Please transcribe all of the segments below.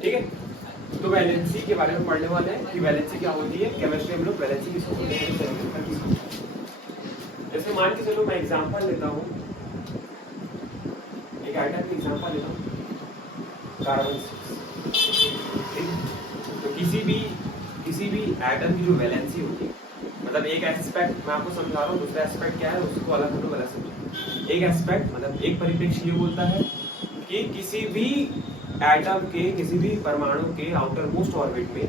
ठीक है, तो वैलेंसी के बारे में पढ़ने वाले हैं कि वैलेंसी क्या होती है। केमिस्ट्री हम लोग वैलेंसी किसको बोलते हैं। जैसे मान के चलो मैं एग्जांपल लेता हूँ, एक आइटम का एग्जांपल लेता हूँ, कार्बन। तो किसी भी एटम की जो वैलेंसी होती है, मतलब एक एस्पेक्ट मैं आपको समझा रहा हूँ, दूसरा एस्पेक्ट क्या है उसको अलग हटो, अलग समझो। एक एस्पेक्ट मतलब एक परिप्रेक्ष्य ये बोलता है कि किसी भी एटम के, किसी भी परमाणु के आउटर मोस्ट ऑर्बिट में,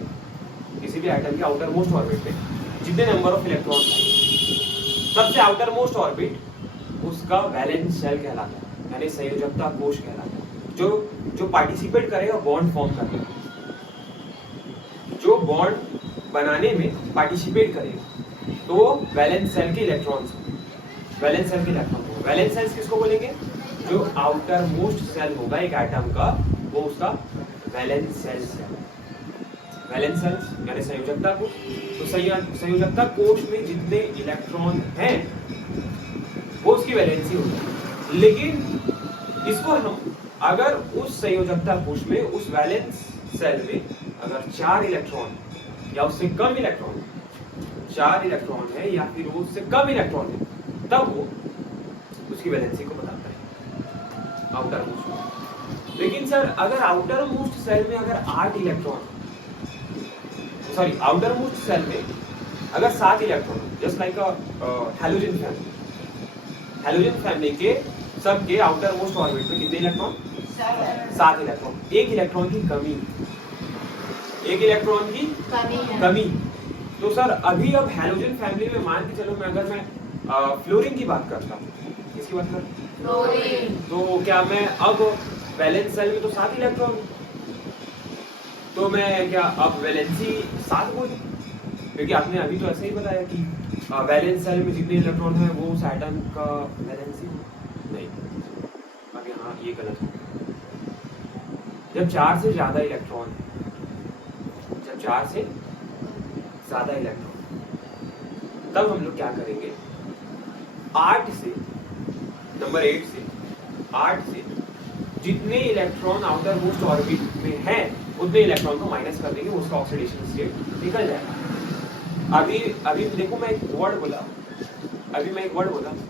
किसी भी एटम के आउटर मोस्ट ऑर्बिट में जितने नंबर ऑफ इलेक्ट्रॉन सबसे आउटर मोस्ट ऑर्बिट उसका वैलेंस शेल कहलाता है, यानी संयोजकता कोश कहलाता है। जो पार्टिसिपेट करेगा बॉन्ड फॉर्म करने में, जो बॉन्ड बनाने में पार्टिसिपेट करेगा, तो वैलेंस सेल के इलेक्ट्रॉन्स, वैलेंस सेल के इलेक्ट्रॉन होगा। वैलेंस सेल्स किसको बोलेंगे? जो आउटर मोस्ट सेल होगा एक एटम का, वो उसका वैलेंस सेल्स है। वैलेंस सेल्स यानी संयोजकता कोश। तो संयोजकता कोश में जितने इलेक्ट्रॉन हैं वो उसकी वैलेंसी होगी। लेकिन इसको हम अगर उस संयोजकता कोश में, उस वैलेंस सेल में अगर 4 इलेक्ट्रॉन या उससे कम इलेक्ट्रॉन, 4 इलेक्ट्रॉन है या फिर उससे कम इलेक्ट्रॉन है, तब वो उसकी वैलेंसी को बताता है आउटर मोस्ट। लेकिन सर अगर आउटर मोस्ट सेल में अगर 8 electron, sorry outermost shell में अगर 7 electron, just like halogen family, halogen family के सबके आउटर मोस्ट ऑर्बिट में कितने इलेक्ट्रॉन? 7 इलेक्ट्रॉन। एक इलेक्ट्रॉन की कमी, एक इलेक्ट्रॉन की कमी। तो सर अभी अब हैलोजन फैमिली में मान के चलो मैं फ्लोरीन की बात करता हूँ, किसकी बात कर? फ्लोरीन। तो क्या मैं अब वैलेंस सेल में तो 7 इलेक्ट्रॉन, तो मैं क्या अब वैलेंसी 7 बोली? क्योंकि आपने अभी तो ऐसे ही बताया कि वैलेंस सेल में जितने इलेक्ट्रॉन है वो उस एटम का वैलेंसी नहीं। अब यहाँ ये गलत है। जब 4 से ज्यादा इलेक्ट्रॉन, जब 4 से ज्यादा इलेक्ट्रॉन, तब हम लोग क्या करेंगे? 8 से, नंबर 8 से जितने इलेक्ट्रॉन आउटर मोस्ट ऑर्बिट में हैं उतने इलेक्ट्रॉन को माइनस कर देंगे, उसका ऑक्सीडेशन स्टेट निकल जाएगा। अभी देखो मैं एक वर्ड बोला,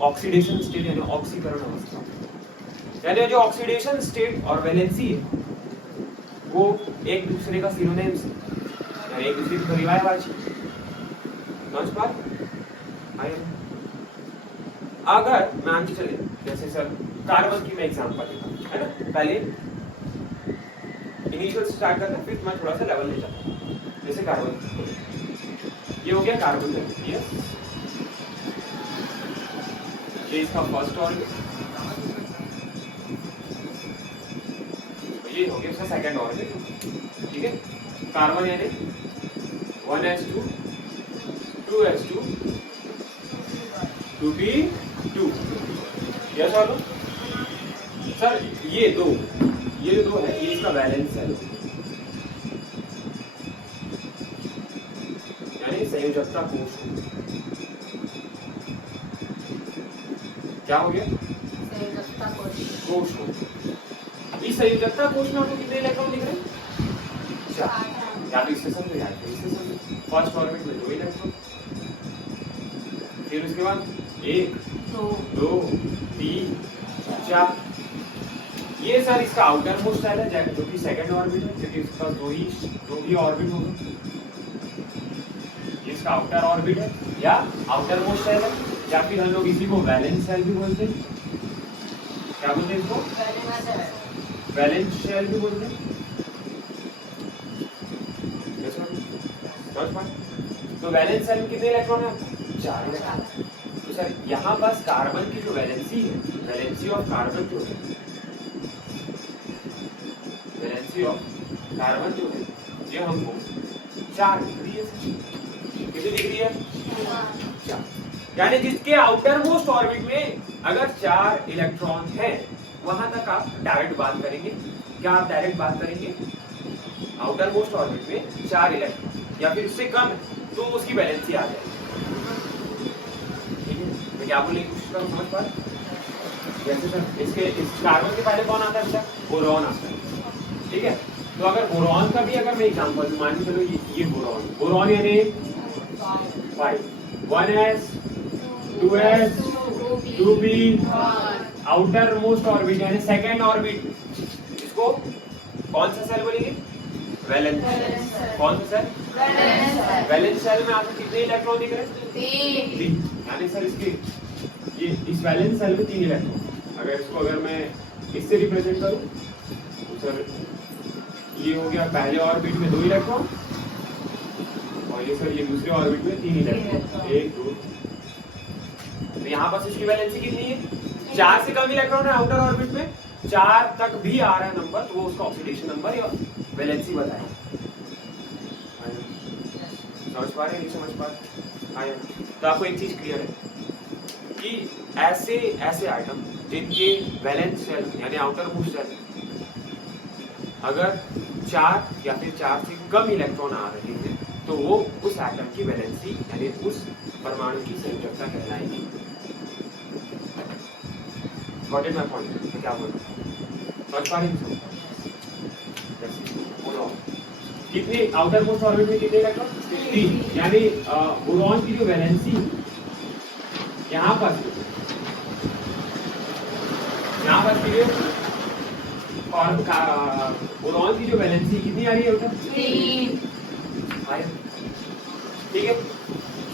ऑक्सीडेशन स्टेट यानी ऑक्सीकरण अवस्था, यानी जो ऑक्सीडेशन स्टेट और वैलेंसी है वो एक दूसरे का सिनोनिम्स है, यानी एक दूसरे की पर्यायवाची। समझ पा रहे? अगर मान के चले, जैसे सर कार्बन की मैं एग्जांपल देता हूं, है ना? पहले इनिशियल से स्टार्ट करते हैं, फिर मैं थोड़ा सा लेवल ले जाता हूं। जैसे कार्बन, ये हो गया कार्बन का, ये इसका फर्स्ट ऑर्बिट, ये हो गया इसका सेकंड ऑर्बिट। ठीक है, कार्बन यानी 1s2 2s2 2p2। यस और सर ये जो दो है ये इसका वैलेंस सेल यानी संयोजकता कोश। क्या हो गया? संयोजकता कोश। इस संयोजकता कोश में आपको कितने इलेक्ट्रॉन दिख रहे हैं? 4। या तो इससे समझो या तो इससे समझो। फर्स्ट ऑर्बिट में 2 इलेक्ट्रॉन, फिर उसके बाद 1 2 3 4। ये सर इसका आउटर मोस्ट सेल है जो कि सेकंड ऑर्बिट है, क्योंकि इसका दो ही ऑर्बिट होगा। इसका आउटर ऑर्बिट है या आउटर मोस्ट सेल है, या फिर हम लोग इसी को वैलेंस सेल भी बोलते हैं। क्या बोलते हैं इसको? वैलेंस सेल भी बोलते हैं। तो वैलेंस सेल में कितने इलेक्ट्रॉन है? 4 इलेक्ट्रॉन। तो सर यहाँ बस कार्बन की जो वैलेंसी है, वैलेंसी ऑफ कार्बन जो है, वैलेंसी ऑफ कार्बन जो है ये हमको 4 दिख रही है। कितनी दिख रही है? 4। यानी जिसके आउटर मोस्ट ऑर्बिट में अगर 4 इलेक्ट्रॉन है वहां तक आप डायरेक्ट बात करेंगे। क्या आप डायरेक्ट बात करेंगे? आउटर मोस्ट ऑर्बिट में 4 इलेक्ट्रॉन या फिर उससे कम है तो उसकी वैलेंसी आ जाएगी। ठीक है, मैं क्या बोलने की कोशिश करूं, समझ पा रहे? जैसे सर इस कार्बन के पहले कौन आता है? बोरॉन आता है। ठीक है, तो अगर बोरॉन का भी अगर मैं एग्जांपल मान के चलो ये बोरॉन यानी 5 1s 2s 2p outer most orbit यानी सेकंड ऑर्बिट, इसको कौन सा सेल बोलेंगे? वैलेंस। कौन सा सेल? वैलेंस सेल में आपको कितने इलेक्ट्रॉन दिख रहे हैं? 3। यानी सर इसके ये इस वैलेंस सेल में 3 इलेक्ट्रॉन। अगर मैं इससे रिप्रेजेंट करूं तो सर ये हो गया पहले ऑर्बिट में 2 इलेक्ट्रॉन और ये सर ये दूसरे ऑर्बिट में 3 इलेक्ट्रॉन 1 2। तो यहाँ पर इसकी वैलेंसी कितनी है? 4 से कम इलेक्ट्रॉन है आउटर ऑर्बिट में, 4 तक भी आ रहा है नंबर तो वो उसका ऑक्सीडेशन नंबर या वैलेंसी बताएगा। समझ पा रहे हैं? नहीं समझ पा रहे? आया तो आपको एक चीज क्लियर है कि ऐसे आइटम जिनके वैलेंस शेल यानी आउटर मोस्ट शेल अगर 4 या फिर 4 से कम इलेक्ट्रॉन आ रहे हैं तो वो उस एटम की वैलेंसी यानी उस परमाणु की संयोजकता कहलाएगी। Got it my point? क्या बोल रहा हूं? समझ पा रहे हैं? बोलो कितने आउटर मोस्ट ऑर्बिट में कितने इलेक्ट्रॉन? 3। यानी बोरॉन की जो वैलेंसी यहाँ पर और बोरॉन की जो वैलेंसी कितनी आ रही है बेटा? 3। ठीक है।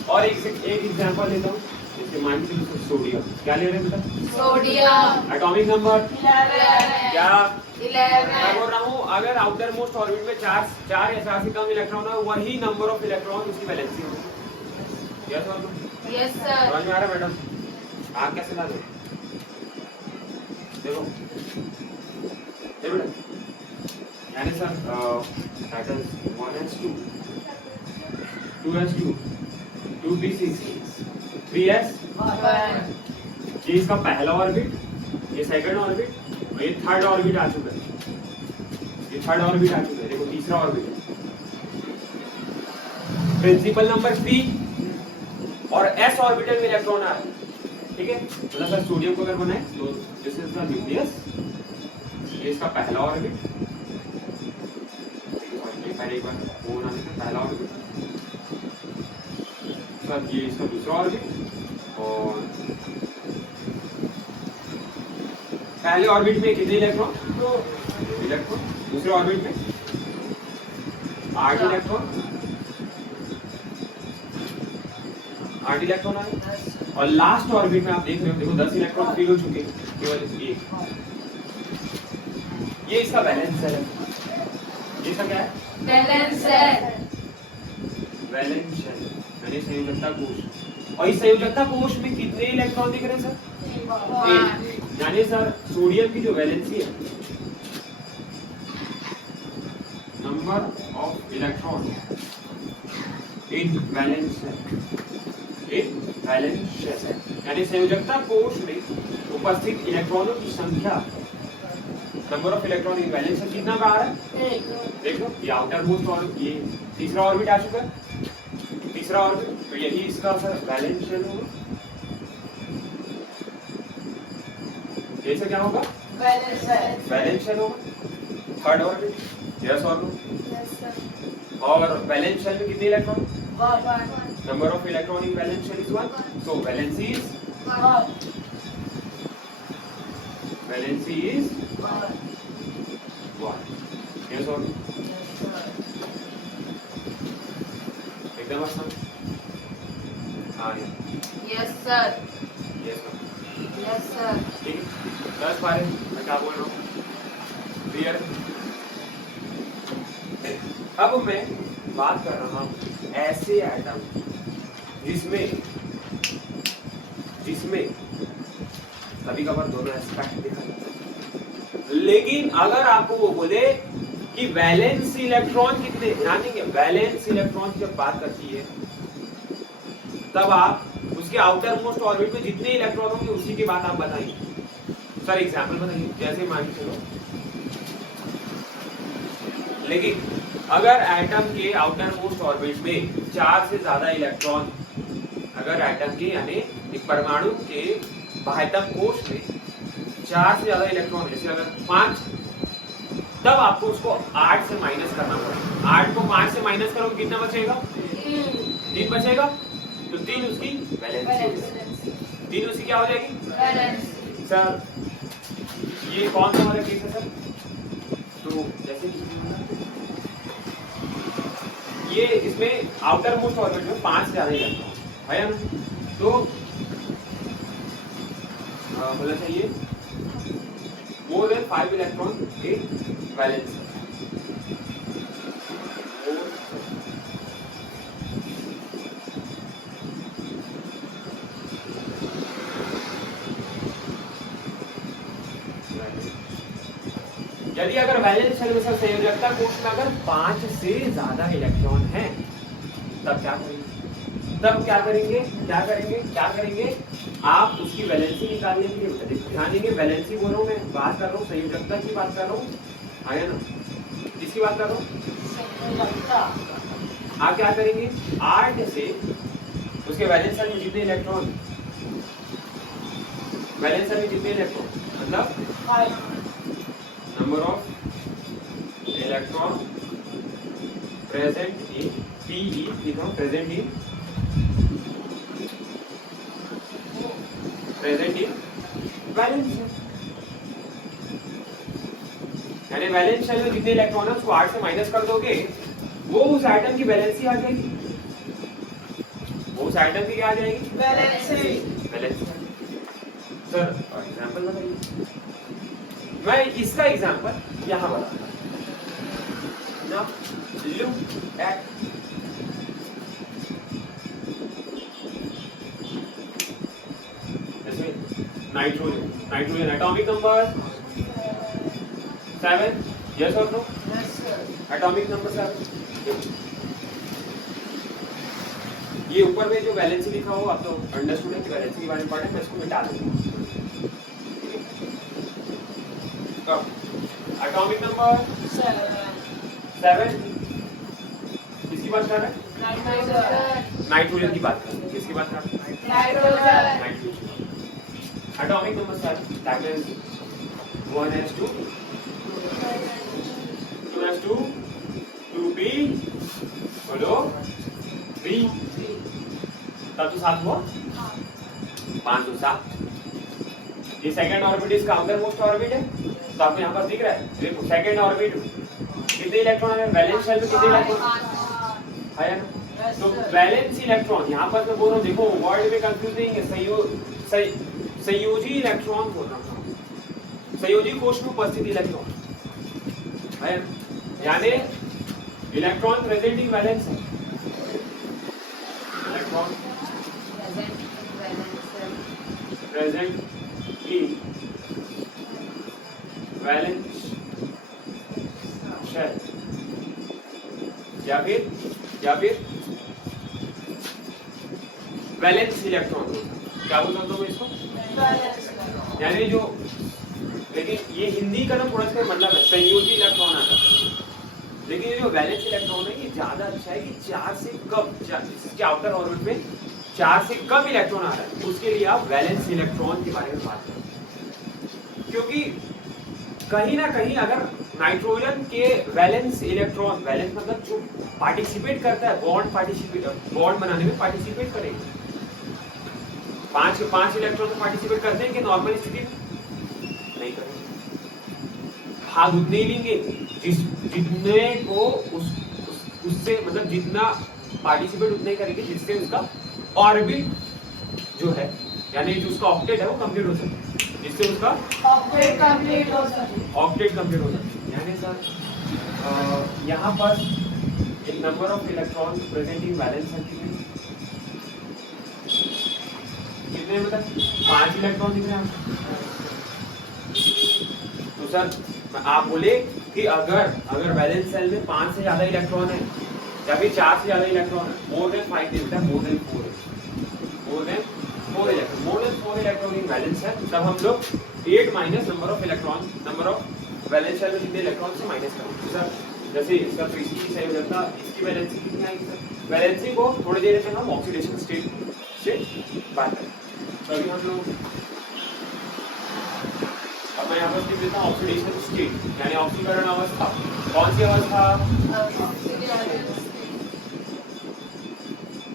और एक एग्जांपल लेता हूँ, जैसे मान लीजिए सोडियम। क्या ले रहे हैं बेटा? सोडियम। Atomic number 11। क्या 11? मैं बोल रहा हूँ अगर आउटर मोस्ट ऑर्बिट में 4 या 4 से कम इलेक्ट्रॉन है वही नंबर ऑफ इलेक्ट्रॉन उसकी वैलेंसी होगी। Yes sir? Yes sir. समझ में आ रहा है मैडम? आप कैसे ला दो? देखो यानी sir atoms 1s2 2s2 2p6 3s1 ये इसका पहला ऑर्बिट, ये सेकंड ऑर्बिट और ये थर्ड ऑर्बिट आ चुका है। देखो तीसरा ऑर्बिट प्रिंसिपल नंबर 3 और s ऑर्बिटल में इलेक्ट्रॉन आ रहा है। ठीक है, मतलब सर सोडियम को अगर बनाए तो दिस इज द न्यूक्लियस, ये इसका पहला ऑर्बिट, पहले एक बार वो बनाने का पहला ऑर्बिट सर, ये इसका दूसरा ऑर्बिट और पहले ऑर्बिट में कितने इलेक्ट्रॉन? 2 इलेक्ट्रॉन। दूसरे ऑर्बिट में 8 इलेक्ट्रॉन आ रहे और लास्ट ऑर्बिट में आप देख रहे हो, देखो 10 इलेक्ट्रॉन फ्री हो चुके हैं केवल एक। ये इसका वैलेंस सेल है। ये इसका क्या है? वैलेंस सेल यानी संयोजकता कोश। और इस संयोजकता कोश में कितने इलेक्ट्रॉन दिख रहे हैं सर? 1। यानी सर सोडियम की जो वैलेंसी है, number of electron in valence shell यानी संयोजकता कोश में उपस्थित इलेक्ट्रॉनों की संख्या, number of electron in valence shell कितना का आ रहा है? 1। देखो ये आउटर मोस्ट और ये तीसरा ऑर्बिट आ चुका है, तीसरा ऑर्बिट, तो यही इसका सर वैलेंस शेल होगा। जैसे क्या होगा? वैलेंस शेल होगा। थर्ड ऑर्बिट, यस और नो? Yes sir. और वैलेंस शेल में कितने electron? 1। Number of electron in valence shell is 1, so valency is 1। Valency is 1। Yes और नो? एकदम आसान। हाँ yes sir. Yes sir. Yes sir. ठीक है, 10 बारे मैं क्या बोल रहा हूँ? क्लियर? अब मैं बात कर रहा हूँ ऐसे एटम जिसमें कभी कभार दोनों एस्पेक्ट दिखा जाता है, लेकिन अगर आपको वो बोले कि वैलेंस इलेक्ट्रॉन कितने, ध्यान देंगे वैलेंस इलेक्ट्रॉन की जब बात करती है तब आप उसके आउटर मोस्ट ऑर्बिट में जितने इलेक्ट्रॉन होंगे उसी की बात आप बताइए। सर एग्जाम्पल बताइए, जैसे मान के चलो, लेकिन अगर एटम के आउटर मोस्ट ऑर्बिट में 4 से ज्यादा इलेक्ट्रॉन, अगर एटम के यानी एक परमाणु के बाह्यतम कोश में 4 से ज्यादा इलेक्ट्रॉन, जैसे अगर 5 तब आपको उसको 8 से माइनस करना पड़ेगा। 8 को 5 से माइनस करोगे कितना बचेगा? 3 बचेगा। तो 3 उसकी वैलेंसी, 3 उसकी क्या हो जाएगी सर? ये कौन सा वाला केस है सर? तो जैसे ये इसमें आउटर मोस्ट ऑर्बिट में 5 से ज्यादा ही लगता है ना, तो बोलना चाहिए more than 5 electron in valence. यदि अगर वैलेंस शेल में सर संयोजकता कोष में अगर 5 से ज्यादा इलेक्ट्रॉन है तब क्या करेंगे? क्या करेंगे? आप उसकी वैलेंसी निकालने के लिए ध्यान देंगे। वैलेंसी बोल रहा हूँ मैं, बात कर रहा हूँ संयोजकता की बात कर रहा हूँ, आया ना? किसकी बात कर रहा हूँ? आप क्या करेंगे? 8 से उसके वैलेंस शेल में जितने इलेक्ट्रॉन मतलब 5 number of electron present in PE present in valence shell, यानी वैलेंस शेल में जितने इलेक्ट्रॉन है उसको 8 से माइनस कर दोगे, वो उस आइटम की वैलेंसी आ जाएगी। वो उस आइटम की क्या आ जाएगी? वैलेंसी। सर एग्जांपल बताइए। मैं इसका एग्जांपल यहां बताता हूं। Now look at nitrogen atomic number 7, yes और no? Yes sir. Atomic number 7। ये ऊपर में जो वैलेंसी लिखा हो आप तो अंडरस्टूड है कि वैलेंसी के बारे में पढ़े, मैं इसको मिटा दूंगा। एटॉमिक नंबर 7 किसकी बात कर रहे हैं? नाइट्रोजन की बात कर रहे हैं। किसकी बात कर रहे हैं? Nitrogen. Atomic number 7 that is 1s2 2s2 2p बोलो 3 तब तो 7 हुआ 5 तो 7। ये सेकंड ऑर्बिट इसका आउटर मोस्ट ऑर्बिट है, तो आपको यहाँ पर दिख रहा है। देखो सेकंड ऑर्बिट कितने इलेक्ट्रॉन है? वैलेंस शेल में कितने इलेक्ट्रॉन है ना? तो वैलेंस इलेक्ट्रॉन यहाँ पर मैं बोल रहा हूँ, देखो वर्ड में कंफ्यूज नहीं है, संयोजी इलेक्ट्रॉन बोल रहा हूँ, संयोजी कोश में उपस्थित इलेक्ट्रॉन है, यानी इलेक्ट्रॉन प्रेजेंट इन वैलेंस है। Electron present in valence shell या फिर वैलेंस इलेक्ट्रॉन, क्या बोलता हूँ मैं इसको? यानी जो, लेकिन ये हिंदी का ना थोड़ा सा मतलब है, संयोजी इलेक्ट्रॉन आता है, लेकिन ये जो वैलेंस इलेक्ट्रॉन है ये ज्यादा अच्छा है कि 4 से कम, इसके आउटर ऑर्बिट में 4 से कम इलेक्ट्रॉन आ रहा है, उसके लिए आप वैलेंस इलेक्ट्रॉन के बारे में बात करें। क्योंकि कहीं ना कहीं अगर नाइट्रोजन के वैलेंस इलेक्ट्रॉन, वैलेंस मतलब जो पार्टिसिपेट करता है, बॉन्ड बनाने में पार्टिसिपेट करेगा, 5 के 5 इलेक्ट्रॉन तो पार्टिसिपेट करते हैं कि नॉर्मल स्थिति में नहीं करेंगे। भाग उतने ही लेंगे जितने को उससे मतलब जितना पार्टिसिपेट उतने ही करेंगे जिससे उसका ऑर्बिट जो है, यानी जो उसका ऑक्टेट है वो कंप्लीट हो सके, जिससे उसका ऑक्टेट कंप्लीट हो सके। यानी सर यहाँ पर एक number of electron present in valence circuit कितने, मतलब 5 इलेक्ट्रॉन दिख रहे हैं। तो सर आप बोले कि अगर वैलेंस सेल में 5 से ज्यादा इलेक्ट्रॉन है या फिर 4 से ज्यादा इलेक्ट्रॉन है, मोर देन 5 देता है, more than 4 electron in valence है, तब हम लोग 8 minus number of valence shell में जितने इलेक्ट्रॉन से माइनस करेंगे। सर जैसे इसका तो इसकी संयोजकता, इसकी वैलेंसी कितनी आएगी सर? वैलेंसी को थोड़ी देर में हम ऑक्सीडेशन स्टेट से बात करें। तो अभी हम लोग मैं यहाँ पर लिख देता हूँ ऑक्सीडेशन स्टेट, यानी ऑक्सीकरण अवस्था। कौन सी अवस्था?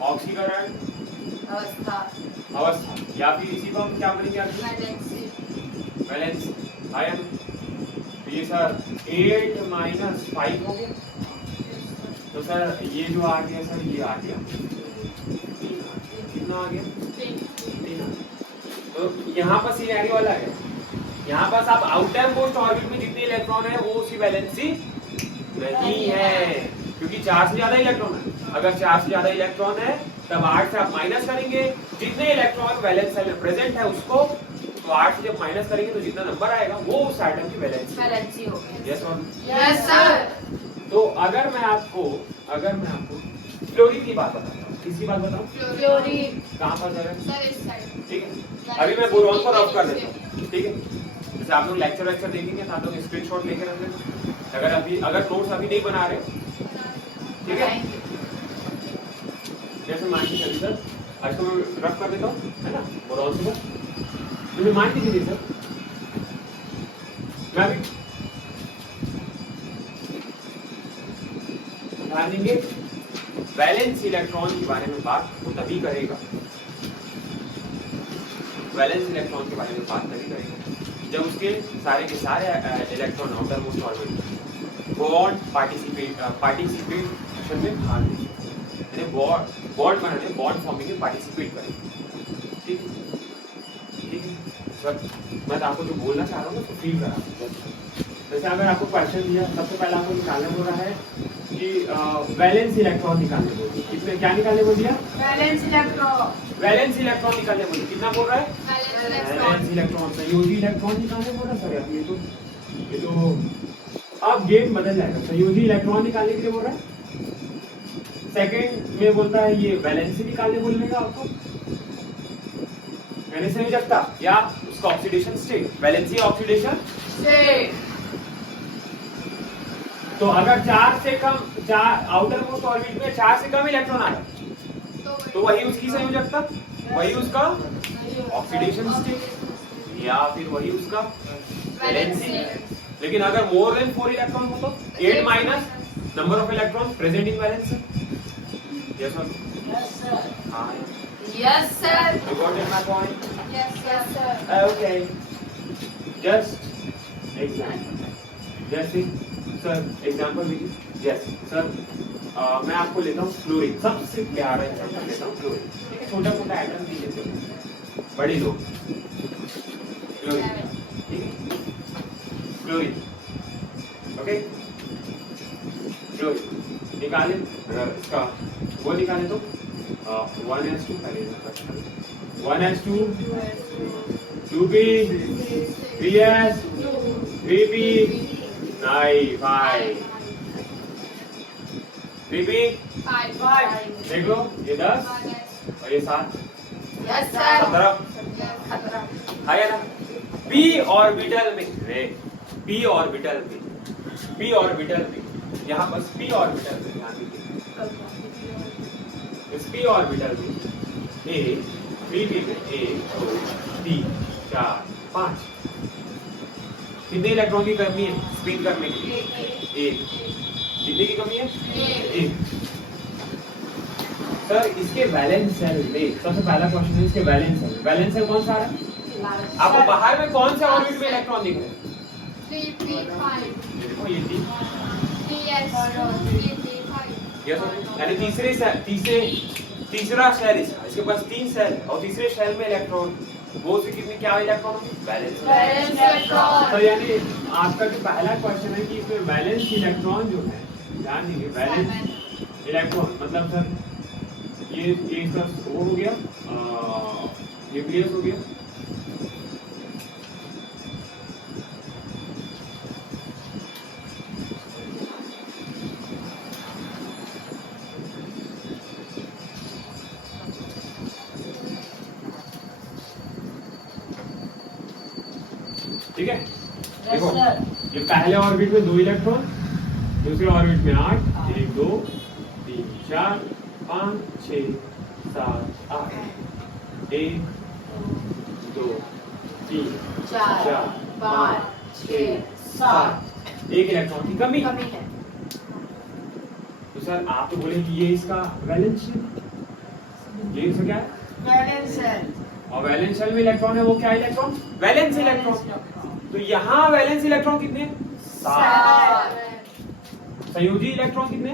ऑक्सीकरण अवस्था, या फिर इसी को हम क्या बोलेंगे? वैलेंसी। आया? तो ये सर 8 माइनस 5 हो गया, तो सर ये जो आ गया सर, ये आ गया कितना आ गया? 3। तो यहाँ पर सिनेरियो वाला है, यहाँ पास आप आउटर मोस्ट ऑर्बिट में जितने इलेक्ट्रॉन है वो उसकी वैलेंसी नहीं है, क्योंकि 4 से ज्यादा इलेक्ट्रॉन है। अगर 4 से ज्यादा इलेक्ट्रॉन है तब 8 से आप माइनस करेंगे, जितने इलेक्ट्रॉन वैलेंस सेल में प्रेजेंट है उसको, तो 8 से जब माइनस करेंगे तो जितना नंबर आएगा वो उस आइटम की वैलेंसी होगी। यस और यस सर। तो अगर मैं आपको फ्लोरीन की बात बताता हूँ, किसकी बात बताऊँ? फ्लोरीन। कहाँ पर जरा? सर इस साइड। ठीक है, अभी मैं बोरॉन पर रफ कर देता हूँ। ठीक है, जैसे आप लोग लेक्चर देखेंगे तो आप लोग स्क्रीनशॉट लेके रख लेना, अगर नोट्स अभी नहीं बना रहे, ठीक है। जैसे मान के चलिए सर, आज तो मैं रफ कर देता हूँ, है ना, बोरॉन से मुझे मान के चलिए सर, मैं अभी ध्यान देंगे, वैलेंस इलेक्ट्रॉन के बारे में बात वो तभी करेगा, वैलेंस इलेक्ट्रॉन के बारे में बात तभी करेगा जब उसके सारे के सारे electron outer most orbit bond participation में भाग लेंगे, यानी बॉन्ड बनाने, बॉन्ड फॉर्मिंग में पार्टिसिपेट करेंगे। ठीक है सर, मैं आपको जो बोलना चाह रहा हूँ तो फील करा। जैसे अगर आपको क्वेश्चन दिया, सबसे पहले आपको निकालने बोल रहा है कि वैलेंस इलेक्ट्रॉन निकालने बोल दिया, कितने क्या निकालने बोल दिया? Valence electron. वैलेंस इलेक्ट्रॉन निकालने बोल दिया, कितना बोल रहा है? Valence electron. संयोजी इलेक्ट्रॉन निकालने बोल रहा है सर, ये तो अब गेम बदल जाएगा। संयोजी इलेक्ट्रॉन निकालने के लिए बोल रहा है, सेकंड में बोलता है ये वैलेंसी निकालने बोलेगा आपको, यानी संयोजकता या उसका oxidation state, valency oxidation state. तो अगर 4 से कम, आउटर मोस्ट ऑर्बिट में 4 से कम इलेक्ट्रॉन आया तो वही उसकी संयोजकता, वही उसका ऑक्सीडेशन स्टेट, या फिर वही उसका वैलेंसी। लेकिन अगर मोर देन 4 इलेक्ट्रॉन हो तो 8 minus number of electron present in valency. Yes sir? Yes sir. हां yes sir. You got it my point? Yes sir. Okay, just example, जैसे सर एग्जांपल लीजिए। यस सर, मैं आपको लेता हूँ फ्लोरीन, सबसे प्यारा एग्जांपल लेता हूँ फ्लोरीन। ठीक है, छोटा छोटा एटम भी लेते हैं, बड़े लोग फ्लोरीन। ठीक है, फ्लोरीन, ओके, फ्लोरीन निकाले, इसका वो निकाले तो 1s2 पहले 1s2 2p 3s 3p 5 3p 5 देख लो, ये 10 और ये 7, यस सर। 17 आया ना। p ऑर्बिटल में, p ऑर्बिटल में यहाँ पर p ऑर्बिटल में ध्यान दीजिए, इस p ऑर्बिटल में a 3p में 1 2 3 4 5 कितने इलेक्ट्रॉन की कमी है स्पिन करने के लिए? 1। कितने की कमी है? 1। सर इसके वैलेंस सेल में सबसे पहला क्वेश्चन है, इसके वैलेंस सेल कौन सा आ रहा है? आपको बाहर में कौन से ऑर्बिट में इलेक्ट्रॉन दिख रहे हैं? 3p5 देखो ये 3s 3p5 यानी तीसरा शेल इसके पास 3 सेल और तीसरे शेल में इलेक्ट्रॉन, वो से कितने क्या इलेक्ट्रॉन होंगे? Valence electron. तो यानी आपका जो पहला क्वेश्चन है कि इसमें वैलेंस इलेक्ट्रॉन जो है, ध्यान दीजिए वैलेंस इलेक्ट्रॉन मतलब सर ये इसका वो हो गया, न्यूक्लियस हो गया, ठीक है। देखो ये पहले ऑर्बिट में 2 इलेक्ट्रॉन, दूसरे ऑर्बिट में 8, 1 2 3 4 5 6 7 8 1 2 3 4 5 6 7 एक इलेक्ट्रॉन की कमी। कमी है। तो सर आप तो बोले कि ये इसका वैलेंस शेल, ये इसका क्या है? Valence shell. और वैलेंस शेल में इलेक्ट्रॉन है वो क्या इलेक्ट्रॉन? Valence electron. तो यहाँ वैलेंस इलेक्ट्रॉन कितने? 7। 7 संयोजी इलेक्ट्रॉन कितने?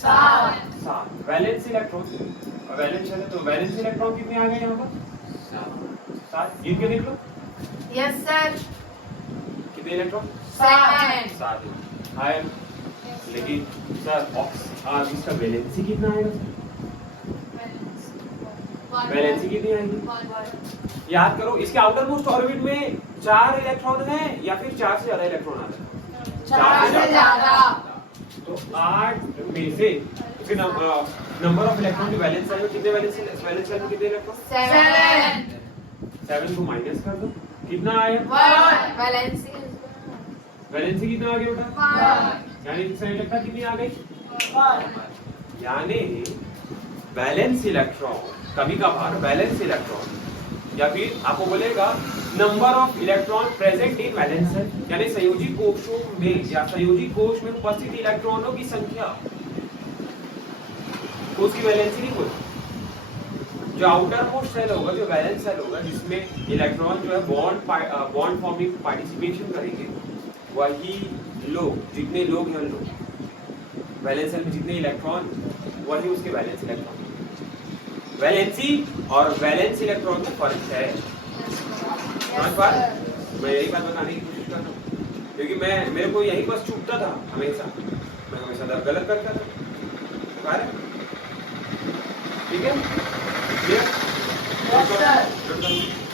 7 वैलेंस इलेक्ट्रॉन और वैलेंस शेल है, तो वैलेंस इलेक्ट्रॉन कितने आ गए यहाँ पर? 7। गिन के देख लो यस सर। कितने इलेक्ट्रॉन? 7 7 है। लेकिन सर इसका वैलेंसी कितना आएगा सर? वैलेंसी कितनी आएगी? याद करो, इसके आउटर मोस्ट ऑर्बिट में 4 इलेक्ट्रॉन है या फिर 4 से ज्यादा इलेक्ट्रॉन आते हैं? 4 से ज्यादा। तो 8 में से उसके नंबर ऑफ इलेक्ट्रॉन की वैलेंस शेल में कितने वैलेंस शेल में कितने इलेक्ट्रॉन? 7 7 को माइनस कर दो, कितना आया? 1 वैलेंसी वैलेंसी कितना आ गया बेटा? 1 यानी संयोजकता कितनी आ गई? 1 यानी वैलेंस इलेक्ट्रॉन, कमी का भार वैलेंस इलेक्ट्रॉन, या फिर आपको बोलेगा number of electron present in valence shell, यानी संयोजी कोशों में या संयोजी कोश में उपस्थित इलेक्ट्रॉनों की संख्या, तो उसकी वैलेंसी नहीं बोलते। जो आउटर मोस्ट शेल होगा, जो वैलेंस शेल होगा, जिसमें इलेक्ट्रॉन जो है बॉन्ड फॉर्मिंग पार्टिसिपेशन करेंगे, वही लोग, जितने लोग हैं उन लोग, वैलेंस शेल में जितने इलेक्ट्रॉन, वही उसके वैलेंस इलेक्ट्रॉन। वैलेंसी और वैलेंस इलेक्ट्रॉन में फर्क है। समझ पा रहे? मैं यही बात बताने की कोशिश कर रहा हूँ, क्योंकि मेरे को यही बस चूकता था हमेशा, मैं हमेशा गलत करता था। ठीक है? Yes sir.